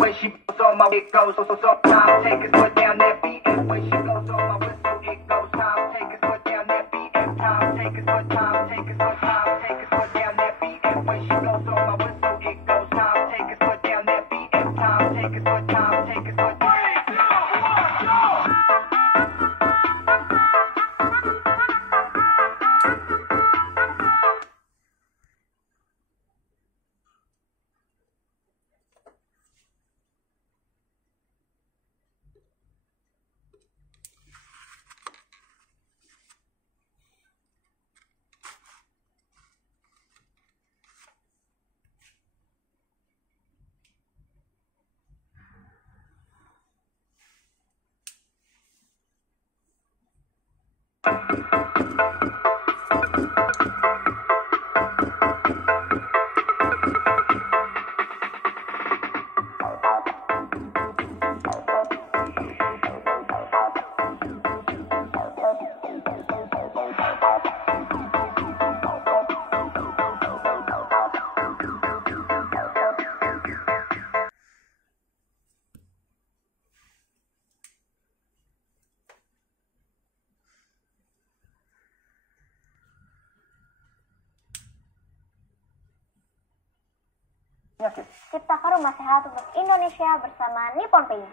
When she blows on my it goes so time take his foot down that beat and when she blows on my whistle it goes time take his foot down that beat and time take his foot down that beat and when she blows on my whistle it goes time take his foot down that beat and time take his foot Ciptakan rumah sehat untuk Indonesia bersama Nippon Paint.